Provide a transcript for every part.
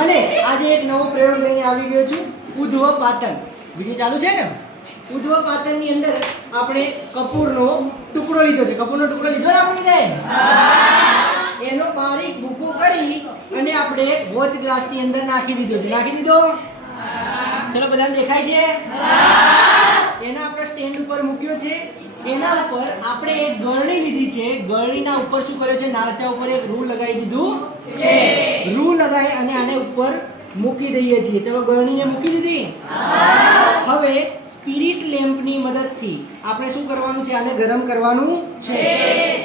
અને આજે એક નવો પ્રયોગ લઈને આવી ગયો છું, ઉધ્વપાતન. વિડિયો ચાલુ છે ને? ઉધ્વપાતનની અંદર આપણે કપૂરનો ટુકડો લીધો છે. કપૂરનો ટુકડો લીધો ને આપણે બધાએ? એનો બારીક ભૂકો કરી અને આપણે વોચ ગ્લાસની અંદર નાખી દીધો છે. નાખી દીધો? ચલો બધાને દેખાય છે? એના આપણે સ્ટેન્ડ ઉપર મૂક્યો છે. એના ઉપર આપણે એક ગળણી લીધી છે. ગળણીના ઉપર શું કર્યો છે? નાળચા ઉપર એક રૂ લગાવી દીધું છે. રૂ લગાવી અને આને ઉપર મૂકી દઈએ છીએ. ચલો ગળણીને મૂકી દીધી. હવે સ્પિરિટ લેમ્પની મદદથી આપણે શું કરવાનું છે? આને ગરમ કરવાનું છે.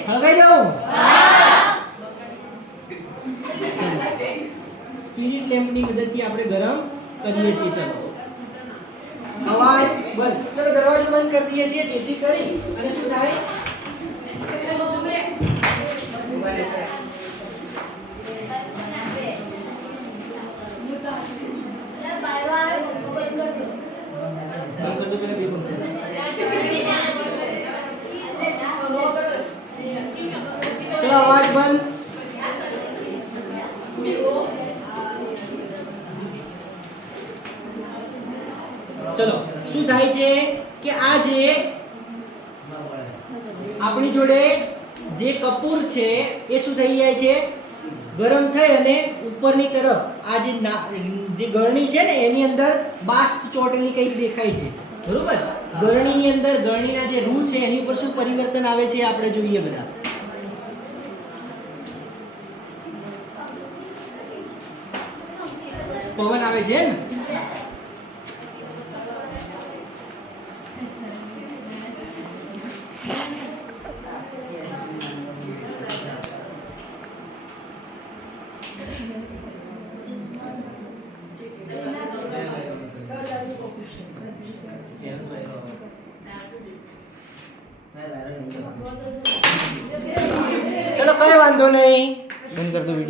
હળગાઈ દઉં? સ્પિરિટ લેમ્પની મદદથી આપણે ગરમ કરીએ છીએ. ચલો અવાજ બંધ. ચલો દરવાજો બંધ કરી દઈએ છીએ જેથી કરી અને શું થાય? ચલો અવાજ બંધ. ચલો શું થાય છે કે આ જે આપણી જોડે જે કપૂર છે એ શું થઈ જાય છે? ગરમ થઈ અને ઉપરની તરફ આ જે ગળણી છે ને એની અંદર બાષ્પ ચોટેલી કંઈક દેખાય છે. બરોબર? ગળણીની અંદર ગળણીના જે રૂ છે એની ઉપર શું પરિવર્તન આવે છે આપણે જોઈએ બધા. પવન આવે છે ને? ચલો કઈ વાંધો નહીં, બંધ કર દો વિડિયો.